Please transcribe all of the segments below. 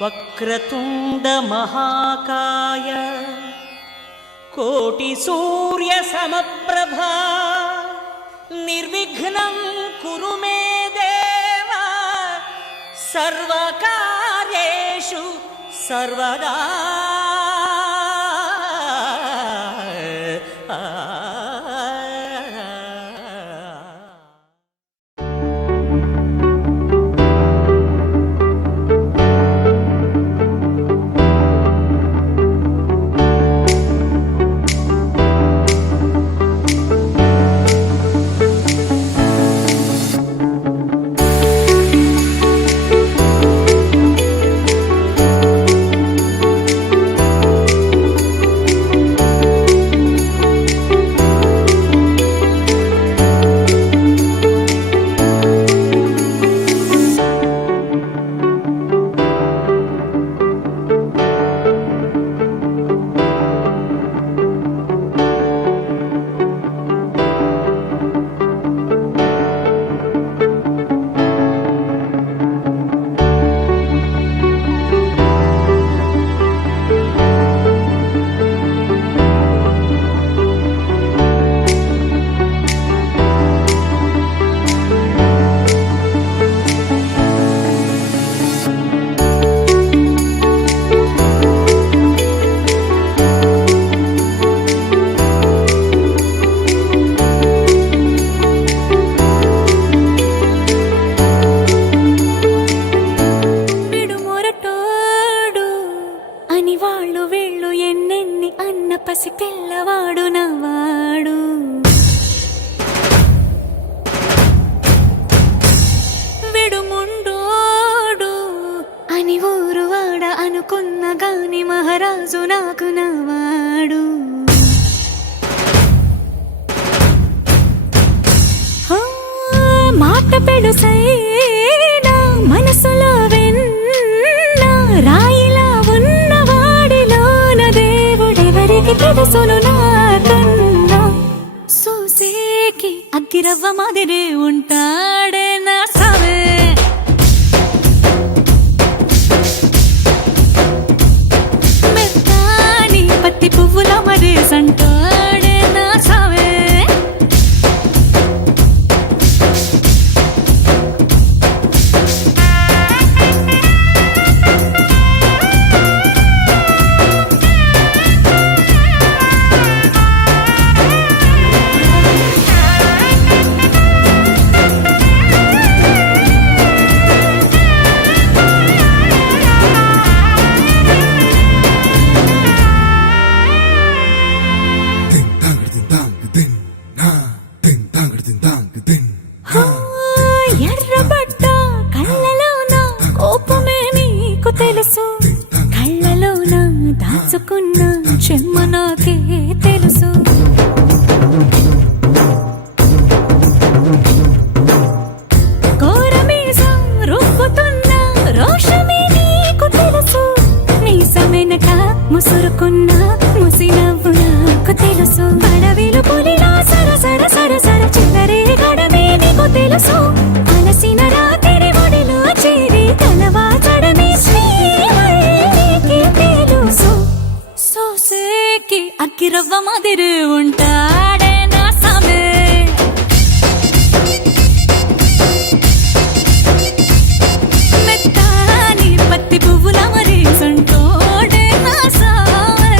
వక్రతుండ మహాకాయ కోటి సూర్య సమప్రభా నిర్విఘ్నం కురు మే దేవ సర్వకార్యేషు సర్వదా. పసి పిల్లవాడు నవ్వాడు. విడుముండోడు అని ఊరు వాడ అనుకున్న గాని మహారాజు నాకు నవ్వాడు. మాట పెడుసైనా మనసులో వెన్న రాయిలా ఉన్నవాడిలోన దేవుడెవరికి తెలుసును నాకన్నా. సూసేకి అగ్గిరవ్వ మాదిరే ఉంటాడే నా సావే. మెత్తాని పత్తి పువ్వుల మరేసంటాడే నా సావే. ఎర్రబడ్డ కళ్ళలోన కోపమే నీకు తెలుసు, కళ్ళలోన దాచుకున్న చెమ్మ నాకే తెలుసు. కోరమీసం రుబ్బుతున్న రోషమే నీకు తెలుసు, మీసమెనక ముసురుకున్న ముసినవ్వు నాకు తెలుసు. అడవిలు పులిలా సరసర సరసర చిల్లరే గడమే నీకు తెలుసు. అలసిన రాత్రి ఒడిలో చేరి కలవాచడమే శ్రీమల్లికి తెలుసు. సోసేకి అగ్గిరవ్వ మాదిరి ఉంటాడే నా సామే. మెత్తాని పత్తి పువ్వుల మరేసంటోడే నా సామే.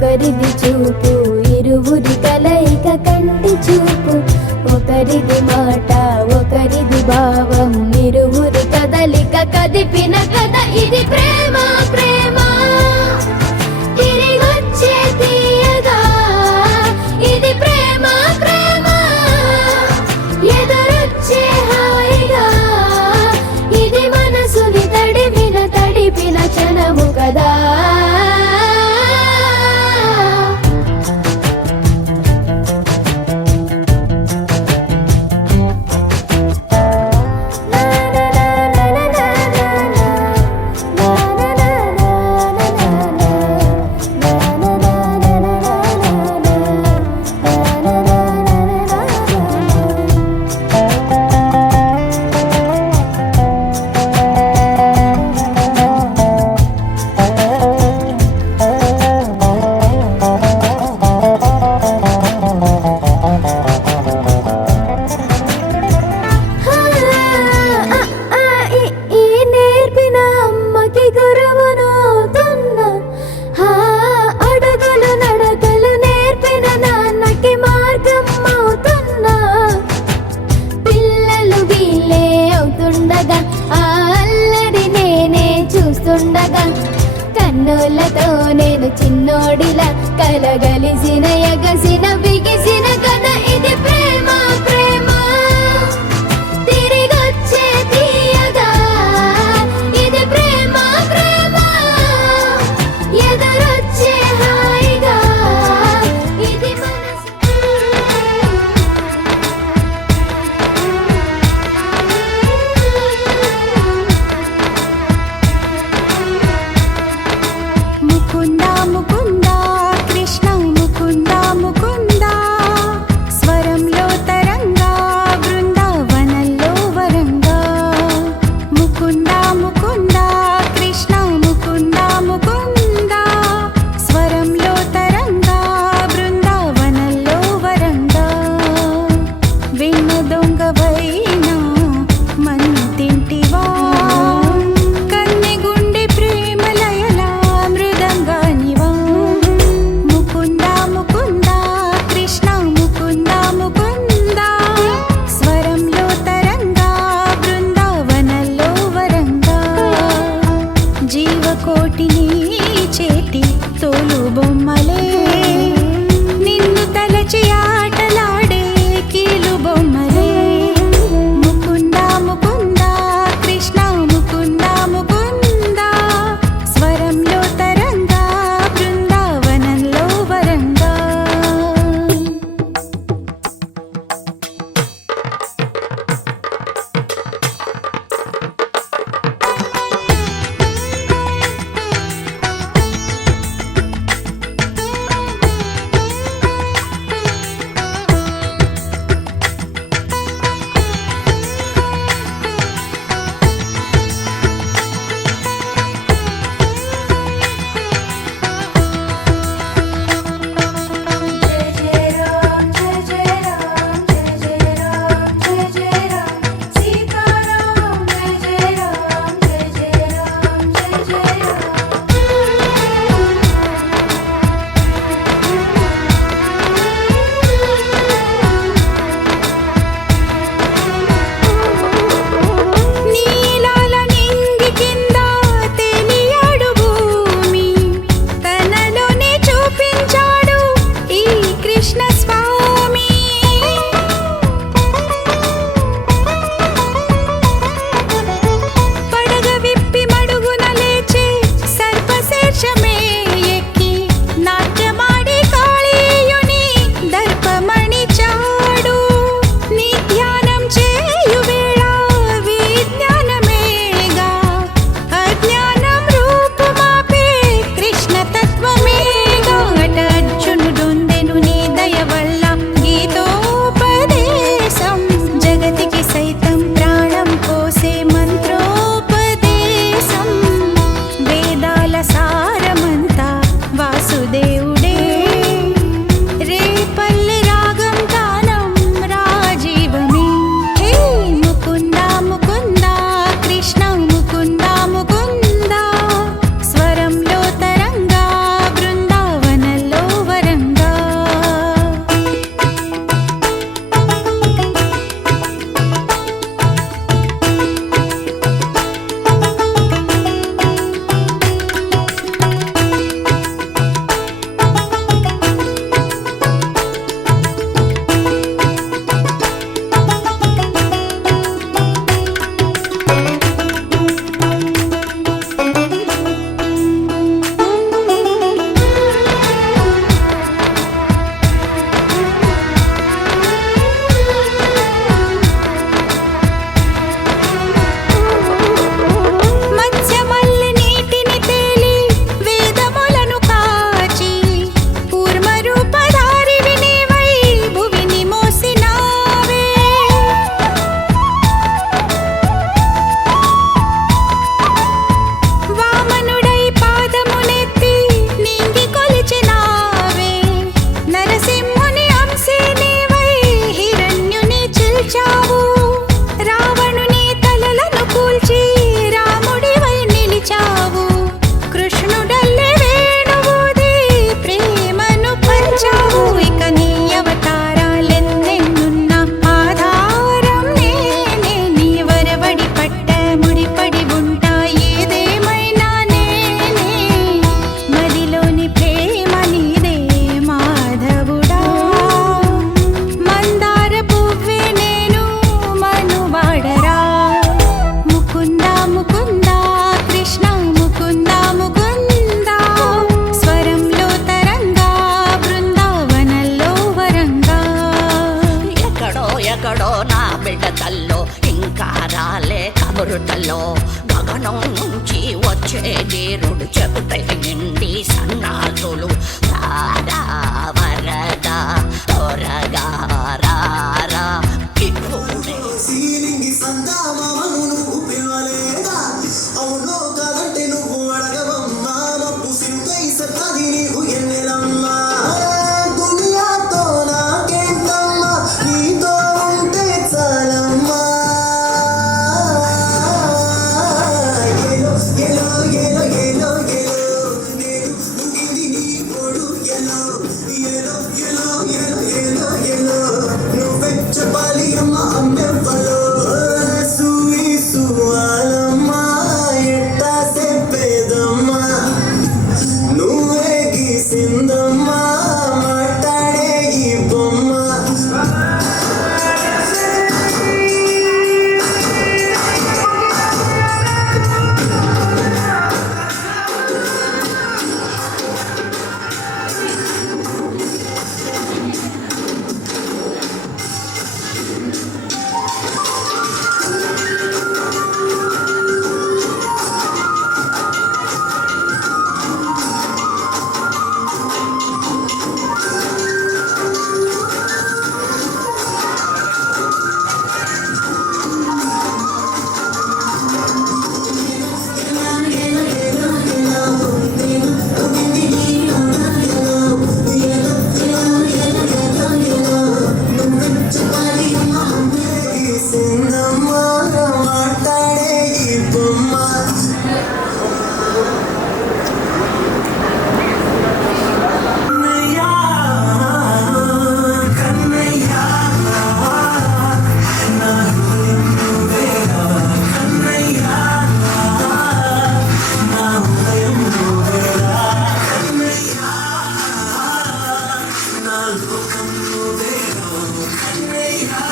ఒకరిది చూపు ఇరువురి కలయిక కంటి చూపు ఒకరిది మాట ఒకరిది భావం ఇరువురి కదలిక కదిపిన కథ ఇది ప్రేమ ప్రేమ తిరిగొచ్చే తీయగా ఇది ప్రేమ ప్రేమ ఎదురొచ్చే హాయిగా ఇది మనసుని తడిపిన క్షణము కదా కన్నులతో నేను చిన్నోడిలా కలగలిసిన ఎగసిన బిగిసిన కథ ఇది ప్రేమ ప్రేమ తిరిగొచ్చే తీయగా ఇది ప్రేమ ప్రేమ ఎదురొచ్చే హాయిగా ఇది ముకుందా ముకుందా కృష్ణ ముకుందా మురుటలో గగనం నుంచి వచ్చే నీరుడు చెబుతే నిండి సన్నాసులు రారా వరదా త్వరగా రారా ఇప్పుడే సీలింగి సందామను నువ్వు పిలవలేదా అవునో కాదంటే నువ్వు అడగవమ్మా మప్పు సింతై సత్తాది నీకు ఎన్నెలమ్మా దునియాతో నాకేంటమ్మా నీతో ఉంటే చాలమ్మా ఏలో ఏలో ఏలో ఏలో ఏలో నేను ముగింది నీ కొడు ఏలో ఏలో ఏలో ఏలో ఏలో ఏలో నువ్వే చెప్పాలి అమ్మా అమ్మెవ్వలో సూయిసు వాళ్ళమ్మా ఎట్టా చెప్పేదమ్మా నువ్వే గీసిందమ్మా మాట్లాడే ఈ బొమ్మ గీసిందమ్మా మాట్లాడే ఈ బొమ్మ కన్నయ్యా కన్నయ్యా నా హృదయం నువ్వేరా కన్నయ్యా నా హృదయం నువ్వేరా కన్నయ్యా నా లోకం నువ్వేరా కన్నయ్యా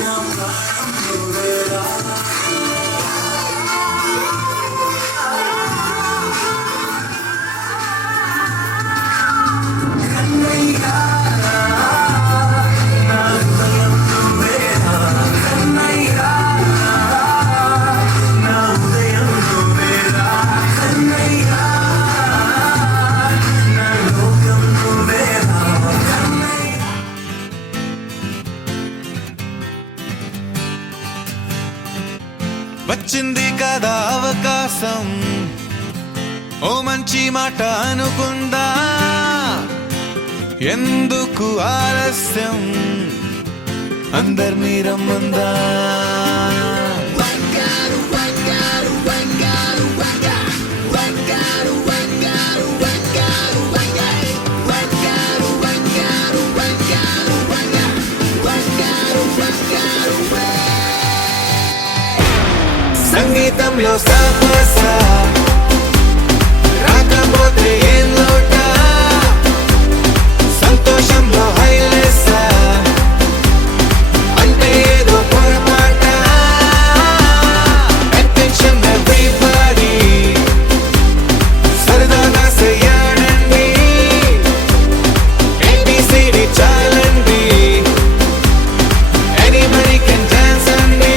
నా ప్రాణం నువ్వేరా కన్నయ్యా నా హృదయం నువ్వేరా కన్నయ్యా నా హృదయం నువ్వేరా కన్నయ్యా నా లోకం నువ్వేరా కన్నయ్యా వచ్చింది కదా అవకాశం ఓ మంచి మాట అనుకుందా ఎందుకు ఆలస్యం అందర్నీ రమ్మందా సంగీతంలో సాపస రాకపోతే ఏం లోట సంతోషంలో హైలెస్ అంటే ఏదో పొరపాట అటెన్షన్ ఎవ్రీబడీ సరదాగా చేయాలండి ABCD చాలండి anybody can dance అండి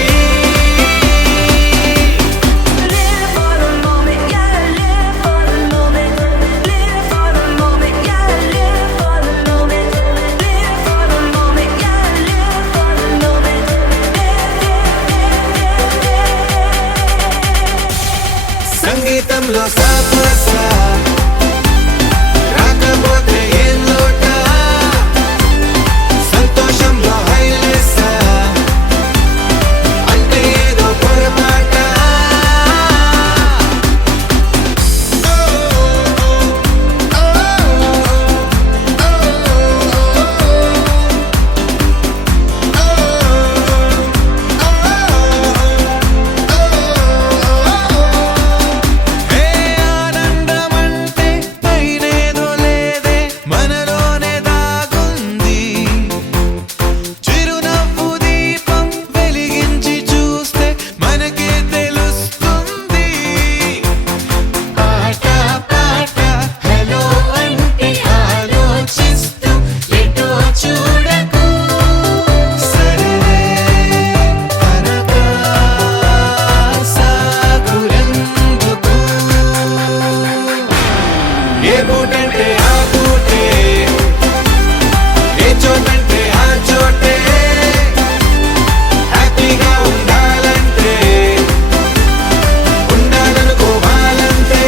Live for the moment, yeah, live for the moment. Live పూటే ఆ పూటే ఏ చోటంటే ఆ చోటే హ్యాపీగా ఉండాలంటే ఉండాలనుకోవాలంటే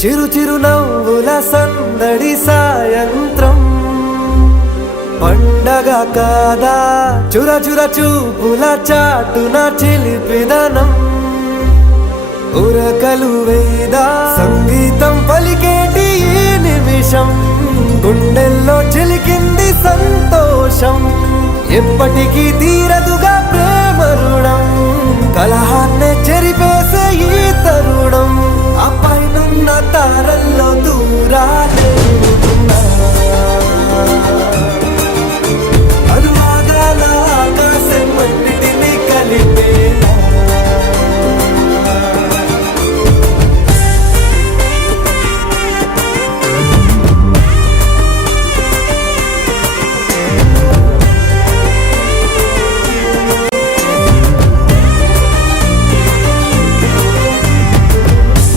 చిరు చిరు నవ్వుల సందడి సాయంత్రం పండగ కాదా చుర చుర చూపుల చాటున చిలిపిదనం ఉరకలు వేదా సంగీతం పలికేటి ఈ నిమిషం గుండెల్లో చిలికింది సంతోషం ఎప్పటికీ తీరదుగా ప్రేమ రుణం కలహాన్నే చెరిపేసే ఈ తరుణం ఆ పైనున్న తారల్లో దూరాలే ఉన్నా. అనురాగాల ఆకాశం అన్నిటినీ కలిపేలా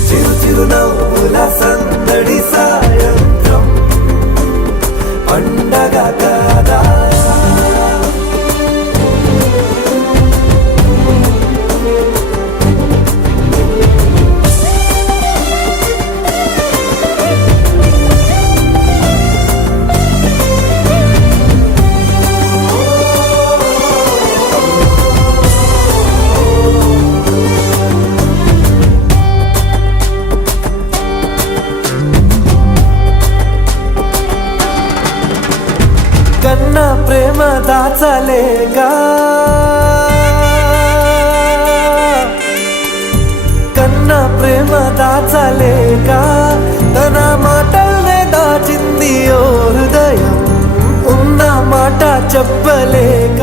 చిరు చిరు నవ్వుల సందడి సాయంత్రం పండగ కాదా కన్నా ప్రేమ దాచలేగా కన్నా ప్రేమ దాచలేక తన మాటల్నే దాచింది ఓ హృదయం ఉన్న మాట చెప్పలేక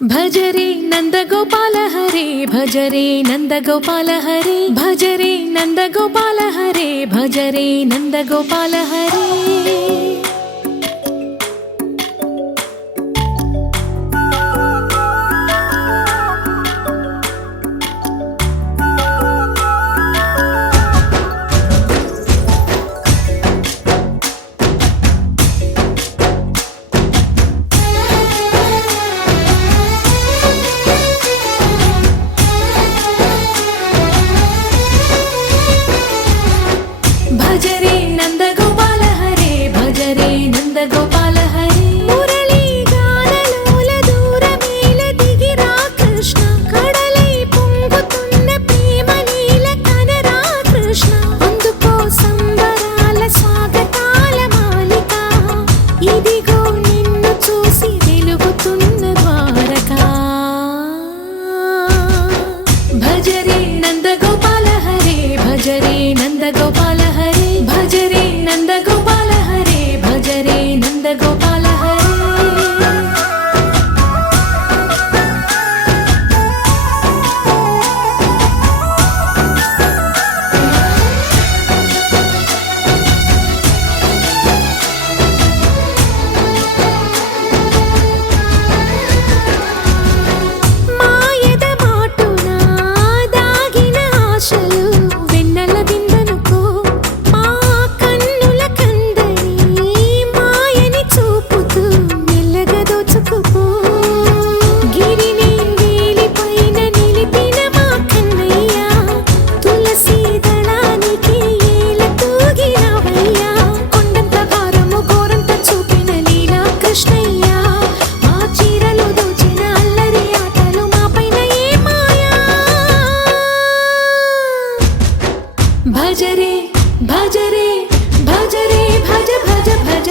భజరే నందగోపాల హరే భజరే నందగోపాల హరే భజరే నందగోపాల హరే భజరే నందగోపాల హరే భజరే నందగోపాల హరే భజరే నందగోపాల హరే మురళీ గానలోల దూరమేల దిగిరా కృష్ణ కడలై పొంగుతున్న ప్రేమ నీల కనరా కృష్ణ అందుకో సంబరాల స్వాగతాల మాలిక ఇదిగో నిన్ను చూసి వెలుగుతున్న ద్వారకా భజరే నందగోపాల హరే భజరే నందగోపాల హరే భజరే నందగోపాల హరే భజరే నందగోపాల హరే మాయద మాటున దాగిన ఆశలు వెన్నెల దిందనుకో మా కన్నుల కందని మాయని చూపుతూ మెల్లగా దోచుకుపో గిరిని వేలిపైన నిలిపిన మా కన్నయ్య తులసి దళానికి ఏల తూగినవయ్యా కొండంత భారము గోరంత చూపిన లీలా కృష్ణయ్య మా చీరలు దోచిన అల్లరి ఆటలు మా పైన ఏ మాయా భజరే భజరే భజరే భజ భజ భజ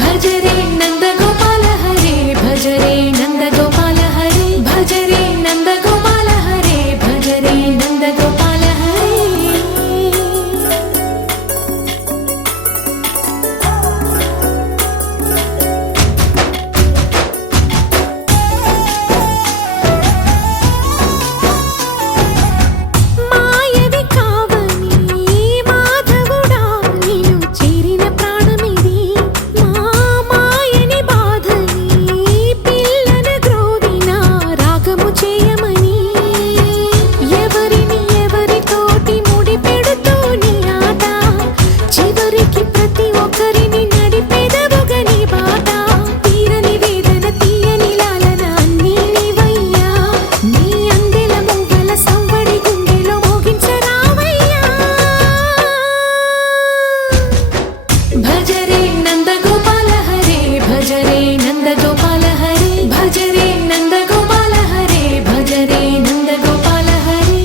భజరే నందగోపాల హరే భజరే నందగోపాల హరే భజరే నందగోపాల హరే భజరే నందగోపాల హరే మాయవి కావని మాధవుడా నీను చేరిన ప్రాణమిది మా మాయని బాధని పిల్లన గ్రోవిన రాగము చేయమని ఎవరిని ఎవరితోటి ముడి పెడుతూని ఆట చివరికి ప్రతి ఒక్కరిని నడిపెదవుగని బాట తీరని వేదన తీయని లాలన అన్నీ నీవయ్యా నీ అందెల మూగల సవ్వడి గుండెలో మోగించరావయ్యా భజరే నందగోపాల హరే భజరే నందగోపాల హరే భజరే నందగోపాల హరే భజరే నందగోపాల హరే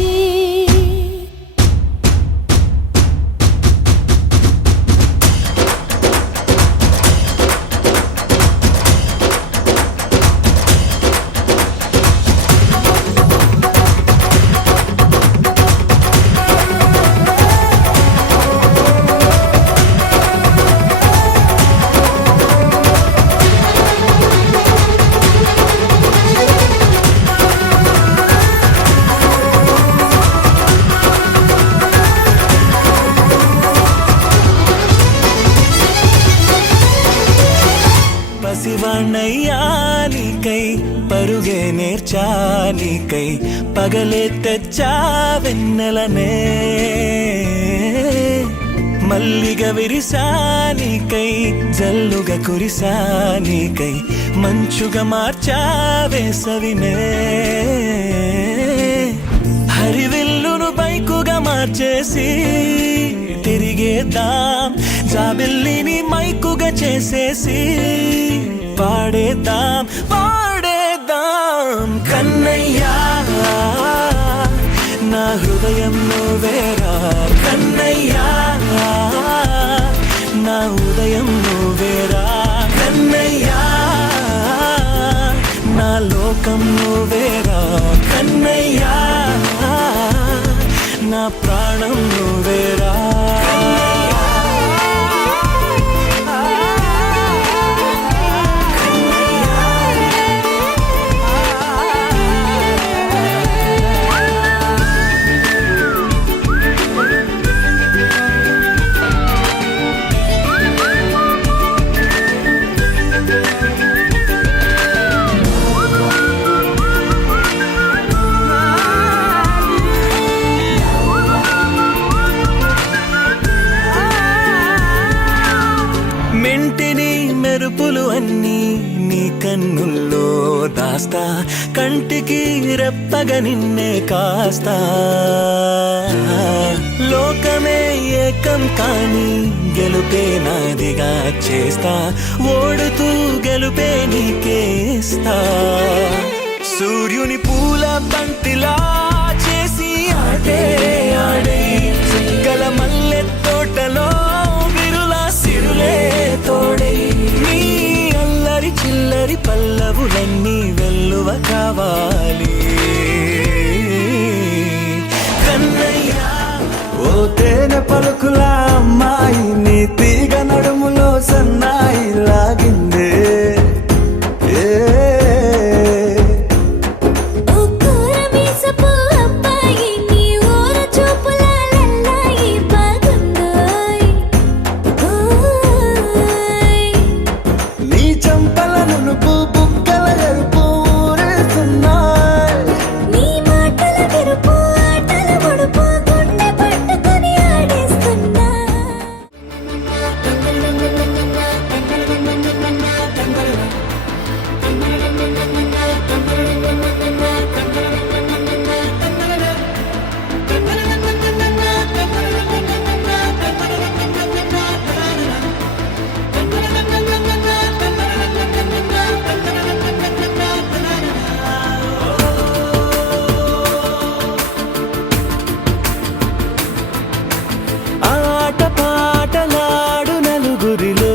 పసివాణ్ణయ్యా నీకై పరుగే నేర్చా నీకై పగలే తెచ్చా వెన్నెలనే మల్లిగ విరిసా నీకై జల్లుగా కురిసా నీకై మంచుగా మార్చా వేసవినే హరివిల్లును బైకుగా మార్చేసి తిరిగేద్దాం జాబిల్లిని మైకుగా చేసేసి పాడేద్దాం పాడేద్దాం కన్నయ్యా నా హృదయం నువ్వేరా కన్నయ్యా నా ఉదయం నువ్వేరా కన్నయ్యా నా లోకం నువ్వేరా కన్నయ్యా నా ప్రాణం నువ్వేరా దాస్తా కంటికి రెప్పగా నిన్నే కాస్తా లోకమే ఏకం కాని గెలుపే నాదిగా చేస్తా ఓడుతూ గెలుపే నీకేస్తా సూర్యుని పూల బంతిలా చేసి ఆడే ఆడే చుక్కల మల్లె తోటలో విరులా సిరులే తోడే నీ అల్లరి చిల్లరి పల్లవులన్నీ వెల్లువ కావాలి కన్నయ్యా ఓ తేనె పలుకుల అమ్మాయి నీ తీగ నడుములో సన్నాయి లాగిందే ఓ కూరమీసపు అబ్బాయి నీ ఊర చూపుల లల్లాయి బాగుందోయ్ ఓయ్ నీ చంపల నునుపు బుగ్గల ఎరుపు ఊరేస్తున్నాయి నీ మాటల విరుపు ఆటల ముడుపు గుండె పట్టుకొని ఆడేస్తున్నా ఆట పాటలాడు నలుగురిలో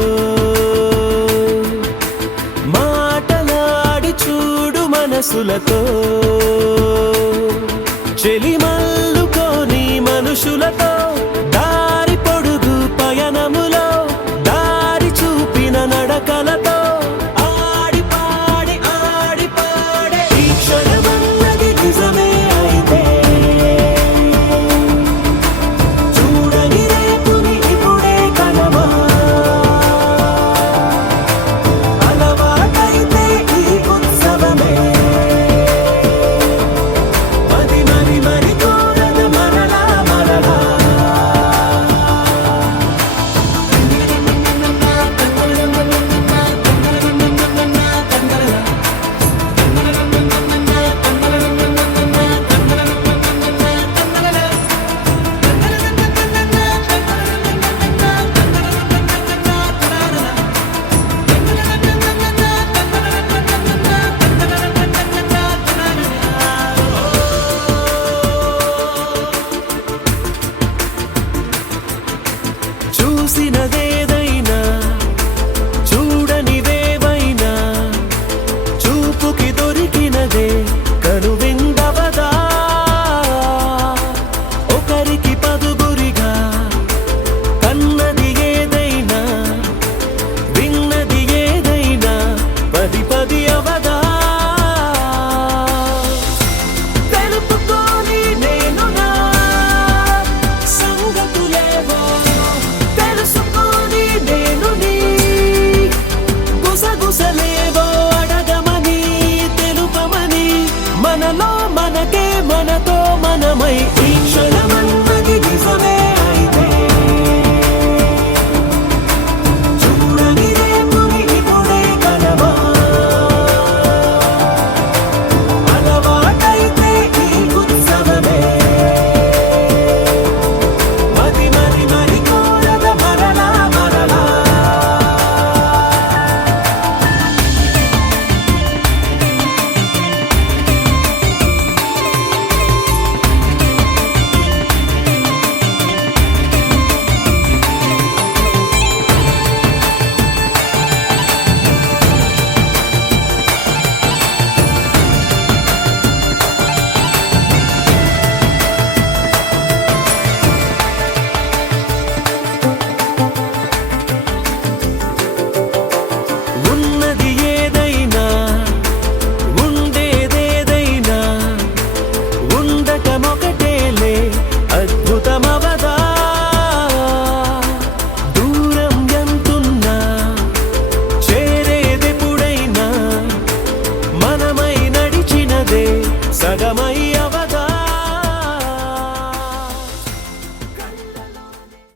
మాటలాడి చూడు మనసులతో చెలిమల్లుకోని మనుషులతో